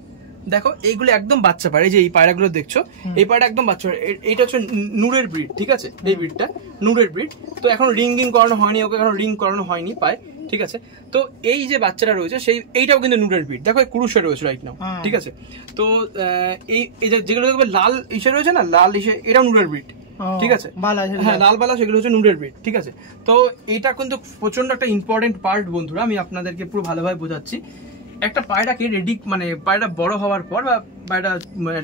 দেখো এইগুলো একদম বাচ্চা পায়রা, এই যে এই পায়রাগুলো দেখছো, এই পায়রা একদম বাচ্চা। এইটা হচ্ছে নূরের ব্রিড। ঠিক আছে, এই ব্রিডটা নূরের ব্রিড। তো এখন রিং করানো হয়নি, ওকে এখন রিং করানো হয়নি পায়। ঠিক আছে, তো এই যে বাচ্চাটা রয়েছে এইটাও কিন্তু নূরের ব্রিড। দেখো ক্রুশে রয়েছে রাইট নাও। ঠিক আছে, তো এই যেগুলো দেখবে লাল ইসে রয়েছে না, লাল ইসে, এটাও নূরের ব্রিড। ঠিক আছে, হ্যাঁ লাল বালা, সেগুলো হচ্ছে নূরের ব্রিড। ঠিক আছে, তো এটা কিন্তু প্রচন্ড একটা ইম্পর্টেন্ট পার্ট বন্ধুরা। আমি আপনাদেরকে পুরো ভালোভাবে বোঝাচ্ছি। একটা পায়রাকে রেডি, মানে পায়রা বড় হওয়ার পর বা পায়রা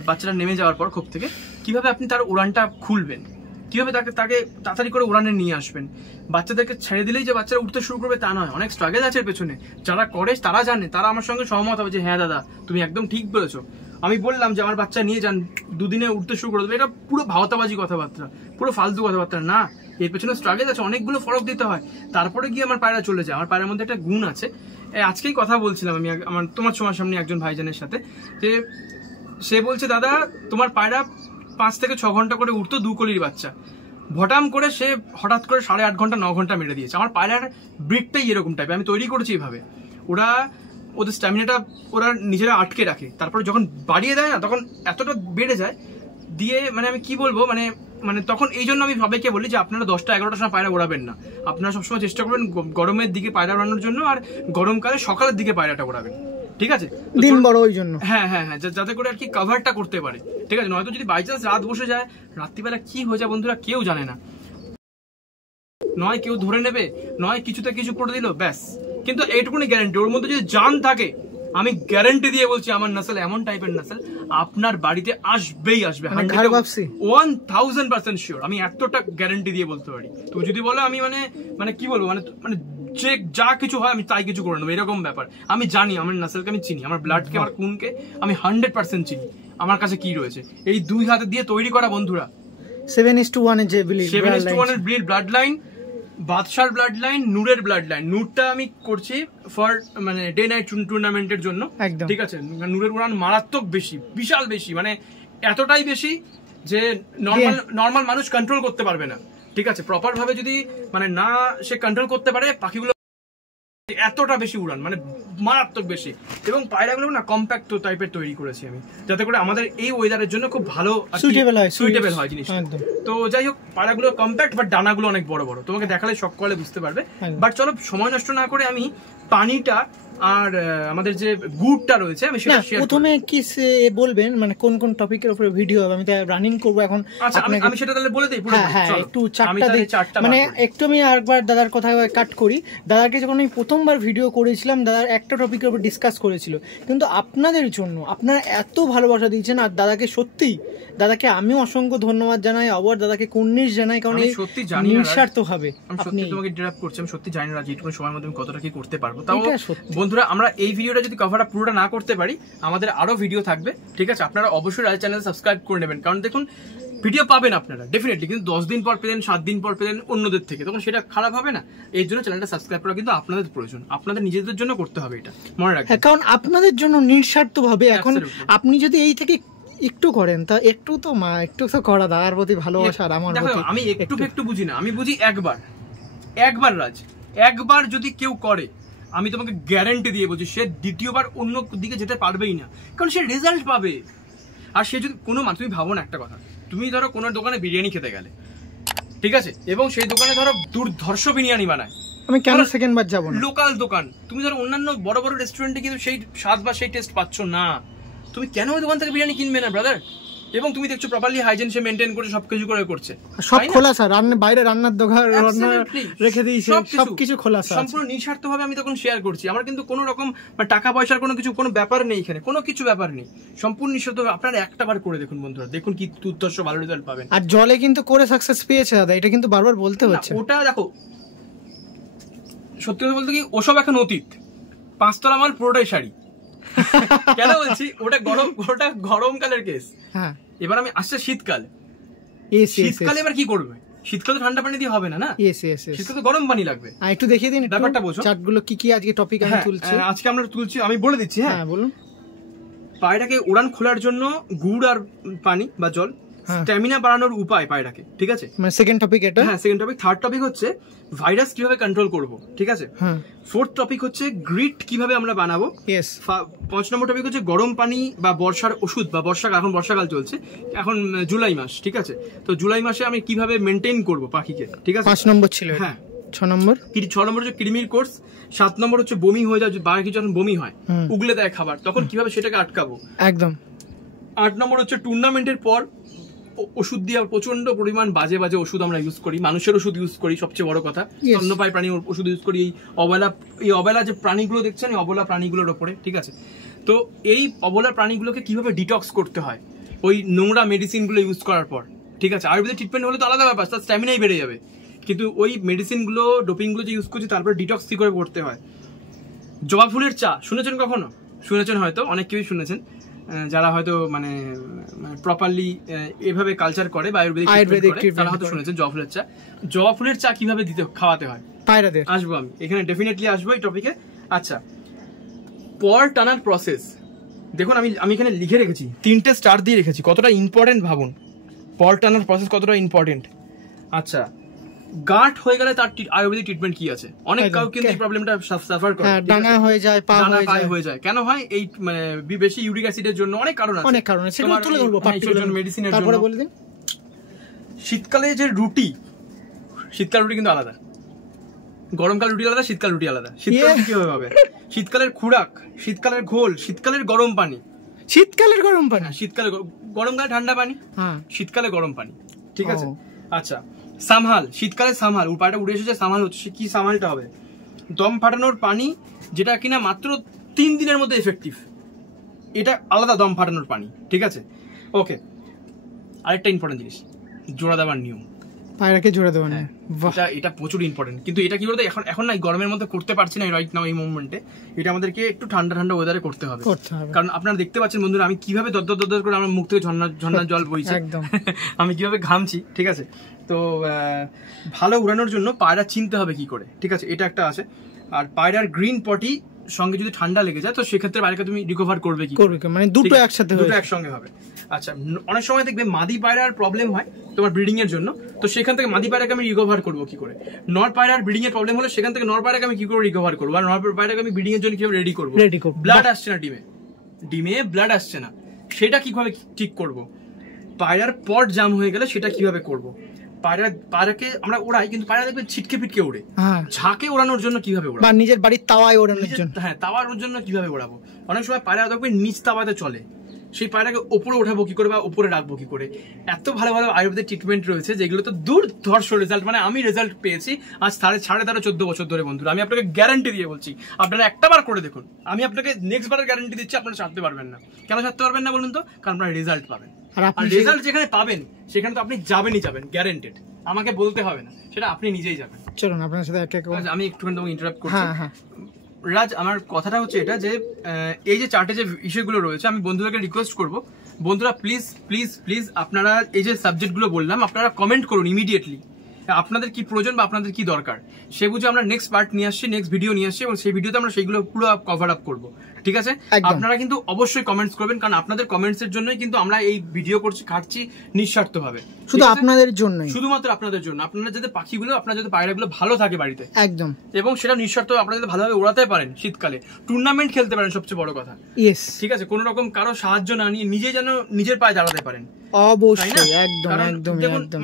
বাচ্চাটা নেমে যাওয়ার পর খোপ থেকে, কিভাবে আপনি তার উড়ানটা খুলবেন, কিভাবে তাকে তাড়াতাড়ি করে উড়ানে নিয়ে আসবেন। বাচ্চাদেরকে ছেড়ে দিলেই যে বাচ্চারা উঠতে শুরু করবে তা নয়, অনেক স্ট্রাগল আছে পেছনে। যারা করে তারা জানে, তারা আমার সঙ্গে সহমত হবে যে হ্যাঁ দাদা তুমি একদম ঠিক বলেছো। আমি বললাম যে আমার বাচ্চা নিয়ে যান, 2 দিনে উঠতে শুরু করে দেবে, এটা পুরো ভাওতাবাজি কথাবার্তা, পুরো ফালতু কথাবার্তা না। এর পেছনে স্ট্রাগল আছে, অনেকগুলো ফরক দিতে হয়, তারপরে গিয়ে আমার পায়রা চলে যায়। আমার পায়রার মধ্যে একটা গুণ আছে। আজকেই কথা বলছিলাম আমি তোমার সামনে একজন ভাইজানের সাথে, যে সে বলছে দাদা তোমার পায়রা 5 থেকে 6 ঘন্টা করে উঠতো 2 কলির বাচ্চা, ভটাম করে সে হঠাৎ করে 8.5 ঘন্টা 9 ঘন্টা মেরে দিয়েছে। আমার পায়রার ব্রিডটাই এরকম টাইপের, আমি তৈরি করেছি এইভাবে। ওরা ওদের স্ট্যামিনাটা ওরা নিজেরা আটকে রাখে, তারপরে যখন বাড়িয়ে দেয় না তখন এতটা বেড়ে যায় দিয়ে, মানে আমি কি বলবো, মানে মানে তখন এই জন্য আমি সবাইকে বলি যে আপনারা 10টা 11টার সময় পায়রা ওড়াবেন না, আপনারা সবসময় চেষ্টা করবেন গরমের দিকে পায়রা ওড়ানোর জন্য, আর গরমকালে সকালের দিকে পায়রাটা ওড়াবেন, ঠিক আছে? দিন বড় ওই জন্য, হ্যাঁ হ্যাঁ হ্যাঁ, যাতে করে আর কি কভারটা করতে পারে, ঠিক আছে? নয়তো যদি বাই চান্স রাত বসে যায়, রাত্রিবেলা কি হয়ে যায় বন্ধুরা কেউ জানে না, নয় কেউ ধরে নেবে, নয় কিছুতে কিছু করে দিল, ব্যাস। কিন্তু এইটুকুনি গ্যারান্টি, ওর মধ্যে যদি জান থাকে, আমি গ্যারান্টি দিয়ে বলছি আমার নাসল এমন টাইপের নাসল আপনার বাড়িতে আসবেই আসবে, 1000% শিওর, আমি এতটা গ্যারান্টি দিয়ে বলতে পারি। তুমি যদি বলো আমি মানে মানে কি বলবো, মানে মানে যে যা কিছু হয় আমি তাই কিছু করে নেবো, এরকম ব্যাপার। আমি জানি আমার নাসলকে, আমি চিনি আমার ব্লাডকে, আমার খুনকে আমি 100% চিনি আমার কাছে কি রয়েছে। এই 2 হাতে দিয়ে তৈরি করা বন্ধুরা 7:1 এর যে 7:1 এর ব্লাড লাইন, বাদশার ব্লাড লাইন, নূরের ব্লাড লাইন। নূরটা আমি করছি ফর মানে ডে নাইট টুর্নামেন্টের জন্য, ঠিক আছে? নূরের উড়ান মারাত্মক বেশি, বিশাল বেশি, মানে এতটাই বেশি যে নর্মাল মানুষ কন্ট্রোল করতে পারবে না, ঠিক আছে? প্রপার ভাবে যদি মানে না সে কন্ট্রোল করতে পারে পাখিগুলো, এতটা বেশি উড়ান, মানে মারাত্মক বেশি। এবং পায়রাগুলো না কম্প্যাক্ট টাইপের তৈরি করেছি আমি, যাতে করে আমাদের এই ওয়েদারের জন্য খুব ভালো সুইটেবল হয় জিনিসটা। তো যাই হোক, পায়রাগুলো কম্প্যাক্ট, বাট ডানাগুলো অনেক বড় বড়, তোমাকে দেখালে শক করলে বুঝতে পারবে। বাট চলো সময় নষ্ট না করে আমি পানিটা আর আমাদের যে গুড়টা রয়েছে আমি সেটা শেয়ার। প্রথমে কি বলবেন মানে কোন কোন টপিকের উপরে ভিডিও হবে? আমি তো রানিং করব এখন। আচ্ছা আমি সেটা তাহলে বলে দেই। হ্যাঁ একটু চারটা মানে একটু আমি আরেকবার দাদার কথা কাট করি। দাদাকে যখন আমি প্রথমবার ভিডিও করেছিলাম, দাদার একটা টপিকের উপর ডিসকাস করেছিল, কিন্তু আপনাদের জন্য আপনারা এত ভালোবাসা দিয়েছেন, আর দাদাকে সত্যি দাদাকে আমি অসংখ্য ধন্যবাদ জানাই, আবার দাদাকে কুর্নিশ জানাই, কারণ এই সত্যি জানি নিঃস্বার্থ ভাবে আপনি তোমাকে ইন্টারাপ্ট করছি, আমি সত্যি জানি না যে এইটুকু সময়ের মধ্যে আমি কতটা কি করতে পারবো। তাও বন্ধুরা আমরা এই ভিডিওটা যদি কভার আপ পুরোটা না করতে পারি, আমাদের আরো ভিডিও থাকবে, ঠিক আছে? আপনারা অবশ্যই রাজ চ্যানেল সাবস্ক্রাইব করে নেবেন, কারণ দেখুন ভিডিও পাবেন আপনারা ডেফিনেটলি, কিন্তু 10 দিন পর পেলেন, 7 দিন পর পেলেন অন্যদের থেকে, তখন সেটা খারাপ হবে না? এর জন্য চ্যানেলটা সাবস্ক্রাইব করা কিন্তু আপনাদের প্রয়োজন, আপনাদের নিজেদের জন্য করতে হবে, এটা মনে রাখবেন। কারণ আপনাদের জন্য নিঃস্বার্থ ভাবে। এখন আপনি যদি এই থেকে একটু করেন, তা একটু তো একটু তো করা দাদার প্রতি ভালোবাসা। আর আমার আমি একটু বুঝি না, আমি বুঝি একবার রাজ, একবার যদি কেউ করে, আমি তোমাকে গ্যারান্টি দিয়ে বলছি সে দ্বিতীয়বার অন্য দিকে যেতে পারবেই না, কারণ সে রেজাল্ট পাবে। আর সে যদি কোনো মানুষ, তুমি ভাবো না একটা কথা, তুমি ধরো কোনো দোকানে বিরিয়ানি খেতে গেলে, ঠিক আছে, এবং সেই দোকানে ধরো দুর্ধর্ষ বিরিয়ানি বানায়, আমি কেন সেকেন্ড বার যাবো? লোকাল দোকান, তুমি ধরো অন্যান্য বড় বড় রেস্টুরেন্টে কিন্তু সেই স্বাদ বা সেই টেস্ট পাচ্ছ না, তুমি কেন ওই দোকান থেকে বিরিয়ানি কিনবে না ব্রাদার? এবং তুমি দেখছো প্রপারলি হাইজিন সে মেইনটেইন করে সবকিছু করে করছে, সব খোলা স্যার, বাইরে রান্নার দোকান রান্না রেখে দিয়েছে, সবকিছু খোলা স্যার, সম্পূর্ণ নিঃস্বার্থভাবে আমি তখন শেয়ার করছি। আমার কিন্তু কোনো রকম টাকা পয়সার কোনো ব্যাপার নেই এখানে, কোনো কিছু ব্যাপার নেই, সম্পূর্ণ নিঃস্বার্থভাবে। আপনারা একটাবার করে দেখুন বন্ধুরা, দেখুন কি দুর্ধর্ষ ভালো রেজাল্ট পাবেন। আর জলে কিন্তু করে সাকসেস পেয়েছে দাদা, এটা কিন্তু বারবার বলতে হচ্ছে। ওটা দেখো সত্যি কথা বলতে কি, ওসব এখন অতীত, 5 তলা মাল পুরোটাই শাড়ি। কেন বলছি? ওটা গরমকালের কেস। হ্যাঁ, এবার আমি আসছে শীতকাল, শীতকালে এবার কি করবে? শীতকালে ঠান্ডা পানি দিয়ে হবে না, না শীতকালে গরম পানি লাগবে। একটু দেখিয়ে দিন ব্যাপারটা, বোঝো চার্টগুলো কি কি আজকে টপিক আমি তুলছি। আজকে আমরা তুলছি, আমি বলে দিচ্ছি। হ্যাঁ বলুন। পায়রাকে উড়ান খোলার জন্য গুড় আর পানি বা জল, স্ট্যামিনা বাড়ানোর উপায় পায়রাকে, ঠিক আছে? মানে সেকেন্ড টপিক এটা। হ্যাঁ সেকেন্ড টপিক। থার্ড টপিক হচ্ছে ভাইরাস কিভাবে কন্ট্রোল করব, ঠিক আছে? ফোর্থ টপিক হচ্ছে গ্রিট কিভাবে আমরা বানাবো। 5 নম্বর টপিক হচ্ছে গরম পানি বা বর্ষার ওষুধ বা বর্ষাকাল, এখন বর্ষাকাল চলছে, এখন জুলাই মাস, ঠিক আছে? তো জুলাই মাসে আমি কিভাবে মেনটেন করব পাখিকে, ঠিক আছে? 5 নম্বর ছিল। হ্যাঁ 6 নম্বর হচ্ছে কৃমির কোর্স। 7 নম্বর হচ্ছে বমি হয়ে যায়, পাখি যখন বমি হয় উগলে দেয় খাবার, তখন কিভাবে সেটাকে আটকাবো একদম। 8 নম্বর হচ্ছে টুর্নামেন্টের পর ওষুধ দিয়ে প্রচন্ড পরিমাণ বাজে ওষুধ আমরা ইউজ করি, মানুষের ওষুধ ইউজ করি, সবচেয়ে বড় কথা স্তন্যপায়ী প্রাণীর ওষুধ ইউজ করি, এই অবলা যে প্রাণীগুলো দেখছেন, এই অবলা প্রাণীগুলোর ওপরে, ঠিক আছে? তো এই অবলা প্রাণীগুলোকে কিভাবে ডিটক্স করতে হয় ওই নোংরা মেডিসিনগুলো ইউজ করার পর, ঠিক আছে? আয়ুর্বেদিক ট্রিটমেন্ট হলে তো আলাদা ব্যাপার, তার স্ট্যামিনাই বেড়ে যাবে, কিন্তু ওই মেডিসিনগুলো ডোপিংগুলো যে ইউজ করছি তারপরে ডিটক্স কি করে করতে হয়। জবা ফুলের চা শুনেছেন কখনো? শুনেছেন হয়তো, অনেক কেউই শুনেছেন, যারা হয়তো মানে প্রপারলি এভাবে কালচার করে বা আয়ুর্বেদিক তারা হয়তো শুনেছেন জবা ফুলের চা কিভাবে খাওয়াতে হয় পায়রাদের। আসবো আমি এখানে, ডেফিনেটলি আসবো এই টপিকে। আচ্ছা, পর টানার প্রসেস দেখুন, আমি এখানে লিখে রেখেছি, 3টে স্টার দিয়ে রেখেছি, কতটা ইম্পর্টেন্ট ভাবুন। পর টানার প্রসেস কতটা ইম্পর্টেন্ট। আচ্ছা, গাঁট হয়ে গেলে তার আয়ুর্বেদিক ট্রিটমেন্ট কি আছে? অনেক কাউ কিন্তু এই প্রবলেমটা সাফার করে, ডানা হয়ে যায়, পা হয়ে যায়। কেন হয়? এই মানে বেশি ইউরিক অ্যাসিডের জন্য অনেক কারণ আছে, অনেক কারণ আছে, সেটা তুলে ধরবো পার্টিকুলার মেডিসিনের জন্য। তারপরে বলে দিন, শীতকালে যে রুটি, শীতকাল রুটি কিন্তু আলাদা, গরমকাল রুটি আলাদা, শীতকাল রুটি আলাদা। শীতকাল কি হবে? শীতকালের খুরাক, শীতকালের ঘোল, শীতকালের গরম পানি, শীতকালের গরম পানি, শীতকালে গরমকালে ঠান্ডা পানি, শীতকালে গরম পানি, ঠিক আছে? আচ্ছা, সামহাল, শীতকালে সামহাল, উপায়টা উড়ে এসেছে, সামহাল হচ্ছে কি? সামহালটা হবে দম ফাটানোর পানি, যেটা কিনা মাত্র 3 দিনের মধ্যে এফেক্টিভ। এটা আলাদা দম ফাটানোর পানি, ঠিক আছে? ওকে, আরেকটা ইম্পর্টেন্ট জিনিস, জোড়া দেওয়ার নিয়ম, পায়রাকে জোড়া দেওয়া না, এটা প্রচুর ইম্পর্টেন্ট। কিন্তু এটা কি বলতে এখন না, গরমের মধ্যে করতে পারছি না রাইট নাও এই মুভমেন্টে। এটা আমাদেরকে একটু ঠান্ডা ঠান্ডা ওয়েদারে করতে হবে, কারণ আপনারা দেখতে পাচ্ছেন বন্ধুরা আমি কিভাবে দর করে আমার মুখ থেকে ঝর্ণার জল বইছে, একদম আমি কিভাবে ঘামছি, ঠিক আছে? তো ভালো উড়ানোর জন্য পায়রা চিনতে হবে কি করে, ঠিক আছে? এটা একটা আছে। আর পায়রার গ্রিন পটি সঙ্গে যদি ঠান্ডা লেগে যায় তো সেক্ষেত্রে পায়রাকে তুমি রিকভার করবে কি করে? মানে দুটো একসঙ্গে হবে। আচ্ছা, অনেক সময় দেখবে মাদি পায়রার প্রবলেম হয় তোমার ব্রিডিং এর জন্য, তো সেখান থেকে মাদি পায়রাকে আমি রিকভার করবো কি করে? নর পায়রার ব্রিডিং এর প্রবলেম হলে সেখান থেকে নর পায়রাকে আমি কি করে রিকভার করবো? আর নর পায়রাকে আমি ব্রিডিং এর জন্য কিভাবে রেডি করবো? ব্লাড আসছে না ডিমে ব্লাড আসছে না, সেটা কিভাবে ঠিক করবো? পায়রার পট জাম হয়ে গেলে সেটা কিভাবে করবো? পায়রাকে আমরা ওড়াই, কিন্তু পায়রা দেখবে ছিটকে ফিটকে ওড়ে, ঝাঁকে ওড়ানোর জন্য কিভাবে ওড়াবো? বা নিজের বাড়ির তাওয়ায় ওড়ানোর জন্য, হ্যাঁ তাওয়ার জন্য কিভাবে ওড়াবো? অনেক সময় পায়রা দেখবে নিচ তাওয়াতে চলে, সেই পায়রাকে ওপরে ওঠাবো কি করে বা উপরে রাখবো কি করে? এত ভালো ভালো আয়ুর্বেদিক ট্রিটমেন্ট রয়েছে যেগুলো তো দুর্ধর্ষ রেজাল্ট, মানে আমি রেজাল্ট পেয়েছি আজ 13.5-14 বছর ধরে বন্ধুরা। আমি আপনাকে গ্যারান্টি দিয়ে বলছি, আপনারা একটাবার করে দেখুন, আমি আপনাকে নেক্সট বারের গ্যারান্টি দিচ্ছি আপনারা ছাড়তে পারবেন না। কেন ছাড়তে পারবেন না বলুন তো? কারণ আপনারা রেজাল্ট পাবেন, আর রেজাল্ট যেখানে পাবেন সেখানে তো আপনি যাবেন গ্যারান্টেড, আমাকে বলতে হবে না, সেটা আপনি নিজেই যাবেন। চলুন আপনার সাথে আমি একটুখানি তোমাকে ইন্টারাপ্ট করছি। রাজ, আমার কথাটা হচ্ছে এটা যে এই যে চার্টে যে বিষয়গুলো রয়েছে, আমি বন্ধুদেরকে রিকোয়েস্ট করব, বন্ধুরা প্লিজ প্লিজ প্লিজ আপনারা এই যে সাবজেক্টগুলো বললাম আপনারা কমেন্ট করুন ইমিডিয়েটলি, আপনাদের কি প্রয়োজন বা আপনাদের কি দরকার, সে বুঝে আমরা নেক্সট পার্ট নিয়ে আসছি, নেক্সট ভিডিও নিয়ে আসছি, এবং সেই ভিডিওতে আমরা সেইগুলো পুরো কভার আপ করবো, ঠিক আছে? আপনারা কিন্তু অবশ্যই কমেন্টস করবেন, কারণ আপনাদের কমেন্টস এর জন্যই কিন্তু আমরা এই ভিডিও করছি, খাটছি নিঃস্বার্থভাবে, শুধু আপনাদের জন্য, শুধুমাত্র আপনাদের জন্য। আপনারা যাতে পাখিগুলো, আপনারা যাতে পায়রাগুলো ভালো থাকে বাড়িতে, একদম, এবং সেটা নিঃস্বার্থ আপনারা যাতে ভালোভাবে ওড়াতে পারেন, শীতকালে টুর্নামেন্ট খেলতে পারেন, সবচেয়ে বড় কথা, ঠিক আছে? কোন রকম কারো সাহায্য না নিয়ে নিজে যেন নিজের পায়ে দাঁড়াতে পারেন, অবশ্যই, একদম একদম।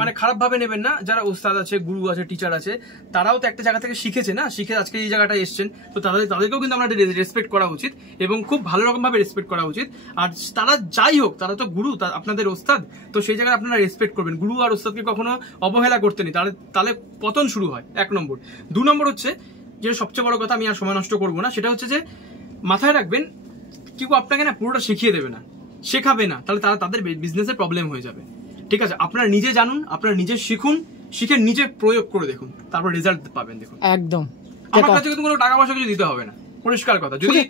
মানে খারাপ ভাবে নেবেন না, যারা ওস্তাদ আছে, গুরু আছে, টিচার আছে, তারাও তো একটা জায়গা থেকে শিখেছে না, শিখে আজকে এই জায়গাটা এসছেন, তো তাদেরকেও কিন্তু আমাদের রেসপেক্ট করা উচিত, এবং খুব ভালো রকম ভাবে রেসপেক্ট করা উচিত। আর তারা যাই হোক, তারা তো গুরু, আপনাদের ওস্তাদ, তো সেই জায়গায় আপনারা রেসপেক্ট করবেন। গুরু আর ওস্তাদকে কখনো অবহেলা করতে নেই, তাহলে পতন শুরু হয়, 1 নম্বর। 2 নম্বর হচ্ছে যে সবচেয়ে বড় কথা, আমি আর সময় নষ্ট করবো না, সেটা হচ্ছে যে মাথায় রাখবেন কেউ আপনাকে না পুরোটা শিখিয়ে দেবে না, শেখাবে না, তাহলে তাদের বিজনেসের প্রবলেম হয়ে যাবে, ঠিক আছে? আপনারা নিজে জানুন, আপনারা নিজে শিখুন, শিখে নিজে প্রয়োগ করে দেখুন, তারপর রেজাল্ট পাবেন। দেখুন, একদম আমার কাছে কিন্তু কোনো টাকা পয়সা কিছু দিতে হবে না, পরিষ্কার কথা। যদি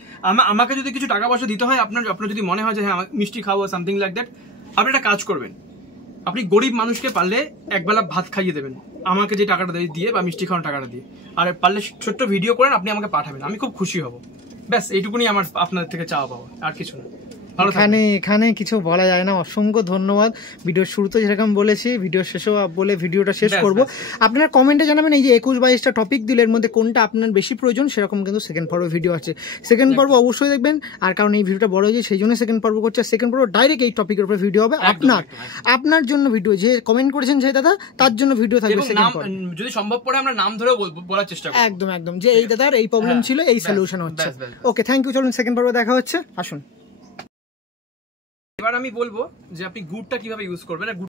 আমাকে যদি কিছু টাকা পয়সা দিতে হয়, আপনার যদি মনে হয় যে হ্যাঁ মিষ্টি খাওয়া সামথিং লাইক দ্যাট, আপনি একটা কাজ করবেন, আপনি গরিব মানুষকে পারলে একবেলা ভাত খাইয়ে দেবেন আমাকে যে টাকাটা দিয়ে, বা মিষ্টি খাওয়ার টাকাটা দিয়ে, আর পারলে ছোট্ট ভিডিও করেন, আপনি আমাকে পাঠাবেন, আমি খুব খুশি হব। ব্যাস এইটুকুনি আমার আপনাদের থেকে চাওয়া পাওয়া, আর কিছু না। এখানে কিছু বলা যায় না। অসংখ্য ধন্যবাদ। ভিডিওর শুরুতে যেরকম বলেছি, ভিডিও শেষেও বলে ভিডিওটা শেষ করব। আপনারা কমেন্টে জানাবেন এই যে 21-22টা টপিক দিলে এর মধ্যে কোনটা আপনার বেশি প্রয়োজন, সেরকম কিন্তু সেকেন্ড পর্ব ভিডিও আছে। সেকেন্ড পর্ব অবশ্যই দেখবেন, আর কারণ এই ভিডিওটা বড় হয়ে যায় সেই জন্য সেকেন্ড পর্ব করছে। সেকেন্ড পর্ব ডাইরেক্ট এই টপিকের উপর ভিডিও হবে, আপনার জন্য ভিডিও, যে কমেন্ট করেছেন যে দাদা, তার জন্য ভিডিও থাকবে। যদি সম্ভব পড়ে আমরা নাম ধরেও বলার চেষ্টা করব। একদম একদম, যে এই দাদার এই প্রবলেম ছিল, এই সলিউশন হচ্ছে। ওকে, থ্যাংক ইউ। চলুন সেকেন্ড পর্ব দেখা হচ্ছে, আসুন। এবার আমি বলবো যে আপনি গুড়টা কিভাবে ইউজ করবেন।